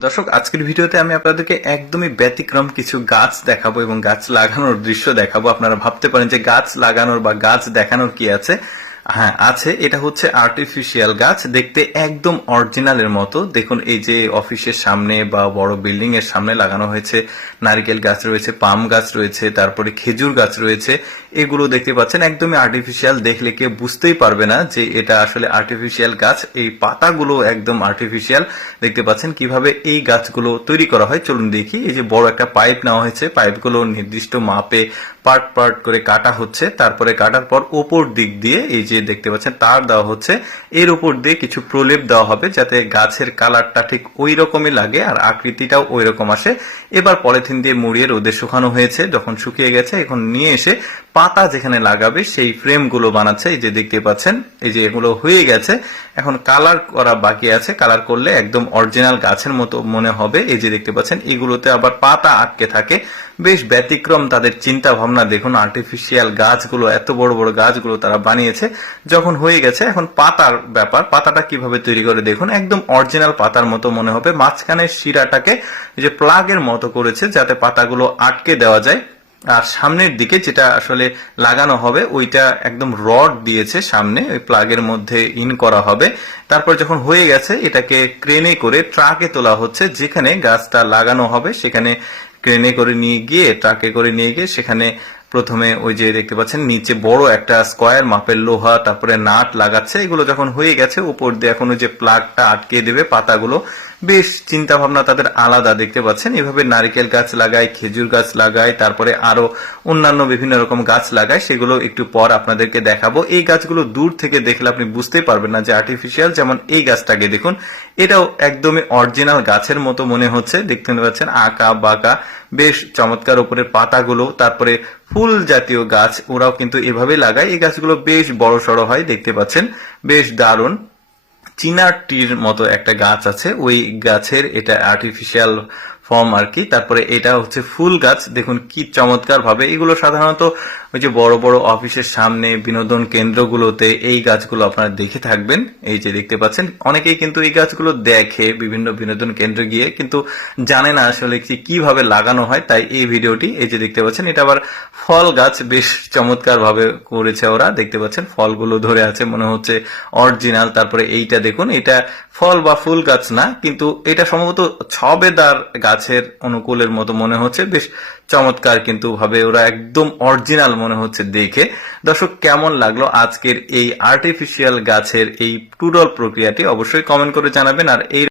দর্শক, আজকের ভিডিওতে আমি আপনাদেরকে একদমই ব্যতিক্রম কিছু গাছ দেখাবো এবং গাছ লাগানোর দৃশ্য দেখাবো। আপনারা ভাবতে পারেন যে গাছ লাগানোর বা গাছ দেখানোর কি আছে। হ্যাঁ আছে। এটা হচ্ছে আর্টিফিশিয়াল গাছ। দেখতে একদম অরিজিনালের মতো। দেখুন, এই যে অফিসের সামনে বা বড় বিল্ডিং এর সামনে লাগানো হয়েছে, নারিকেল গাছ রয়েছে, পাম গাছ রয়েছে, তারপরে খেজুর গাছ রয়েছে, এগুলো দেখতে পাচ্ছেন, একদমই আর্টিফিশিয়াল দেখলে কেউ বুঝতেই পারবে না যে এটা আসলে আর্টিফিশিয়াল গাছ। এই পাতাগুলো একদম আর্টিফিশিয়াল দেখতে পাচ্ছেন কীভাবে এই গাছগুলো তৈরি করা হয়। চলুন দেখি, এই যে বড় একটা পাইপ নেওয়া হয়েছে। পাইপগুলো নির্দিষ্ট মাপে পার্ট পার্ট করে কাটা হচ্ছে, তারপরে কাটার পর ওপর দিক দিয়ে এই যে দেখতে পাচ্ছেন, তার দেওয়া হচ্ছে। এর উপর দিয়ে কিছু প্রলেপ দেওয়া হবে যাতে গাছের কালারটা ঠিক ওই রকমই লাগে আর আকৃতিটাও ওই রকম আসে। এবার পলিথিন দিয়ে মুড়িয়ে রোদে শুকানো হয়েছে। যখন শুকিয়ে গেছে, এখন নিয়ে এসে পাতা যেখানে লাগাবে, সেই ফ্রেমগুলো বানাচ্ছে। এই যে দেখতে পাচ্ছেন, এই যে এগুলো হয়ে গেছে। এখন কালার করা বাকি আছে। কালার করলে একদম অরিজিনাল গাছের মতো মনে হবে। এই যে দেখতে পাচ্ছেন, এগুলোতে আবার পাতা আটকে থাকে। বেশ ব্যতিক্রম তাদের চিন্তা ভাবনা দেখুন আর্টিফিশিয়াল গাছগুলো, এত বড় বড় গাছগুলো তারা বানিয়েছে। যখন হয়ে গেছে, এখন পাতার ব্যাপার। পাতাটা কীভাবে তৈরি করে দেখুন, একদম অরিজিনাল পাতার মতো মনে হবে। মাঝখানের শিরাটাকে যে প্লাগের মতো করেছে, যাতে পাতাগুলো আটকে দেওয়া যায়। আর সামনের দিকে যেটা আসলে লাগানো হবে, ওইটা একদম রড দিয়েছে সামনে, ওই প্লাগের মধ্যে ইন করা হবে। তারপর যখন হয়ে গেছে, এটাকে ক্রেনে করে ট্রাকে তোলা হচ্ছে, যেখানে গাছটা লাগানো হবে, সেখানে ক্রেনে করে নিয়ে গিয়ে, ট্রাকে করে নিয়ে গিয়ে সেখানে প্রথমে ওই যে দেখতে পাচ্ছেন, নিচে বড় একটা স্কোয়ার মাপের লোহা, তারপরে নাট লাগাচ্ছে। এগুলো যখন হয়ে গেছে উপর দিয়ে এখন ওই যে প্লাগটা আটকে দেবে পাতাগুলো বেশ চিন্তা ভাবনা তাদের আলাদা, দেখতে পাচ্ছেন? এভাবে নারিকেল গাছ লাগায়, খেজুর গাছ লাগায়, তারপরে আরও অন্যান্য বিভিন্ন রকম গাছ লাগায়, সেগুলো একটু পর আপনাদেরকে দেখাবো। এই গাছগুলো দূর থেকে দেখলে আপনি বুঝতেই পারবেন না যে আর্টিফিশিয়াল যেমন এই গাছটাকে দেখুন, এটাও একদমই অরিজিনাল গাছের মতো মনে হচ্ছে। দেখতে পাচ্ছেন, আঁকা, বাঁকা, বেশ চমৎকার উপরের পাতাগুলো, তারপরে ফুল জাতীয় গাছ, ওরাও কিন্তু এভাবে লাগায়। এই গাছগুলো বেশ বড় সড়ো হয়, দেখতে পাচ্ছেন, বেশ দারুণ। চিনার টির মতো একটা গাছ আছে। ওই গাছের এটা আর্টিফিশিয়াল ফর্ম আর কি। তারপরে এটা হচ্ছে ফুল গাছ। দেখুন কি চমৎকার ভাবে এগুলো সাধারণত ওই যে বড় বড় অফিসের সামনে বিনোদন কেন্দ্রগুলোতে এই গাছগুলো আপনারা দেখে থাকবেন। এই যে দেখতে পাচ্ছেন, অনেকেই কিন্তু এই গাছগুলো দেখে বিভিন্ন বিনোদন কেন্দ্রে গিয়ে কিন্তু জানে না আসলে কীভাবে লাগানো হয়। তাই এই ভিডিওটি, এই যে দেখতে পাচ্ছেন, এটা আবার ফল গাছ। বেশ চমৎকার ভাবে করেছে ওরা। দেখতে পাচ্ছেন, ফলগুলো ধরে আছে, মনে হচ্ছে অরিজিনাল। তারপরে এইটা দেখুন, এটা ফল বা ফুল গাছ না, কিন্তু এটা সম্ভবত ছবেদার গাছের অনুকূলের মতো মনে হচ্ছে। বেশ চমৎকার কিন্তু ভাবে ওরা একদম অরিজিনাল মনে হচ্ছে দেখে। দর্শক, কেমন লাগল আজকের এই আর্টিফিশিয়াল গাছের এই টুডল প্রক্রিয়াটি? অবশ্যই কমেন্ট করে জানাবেন। আর এই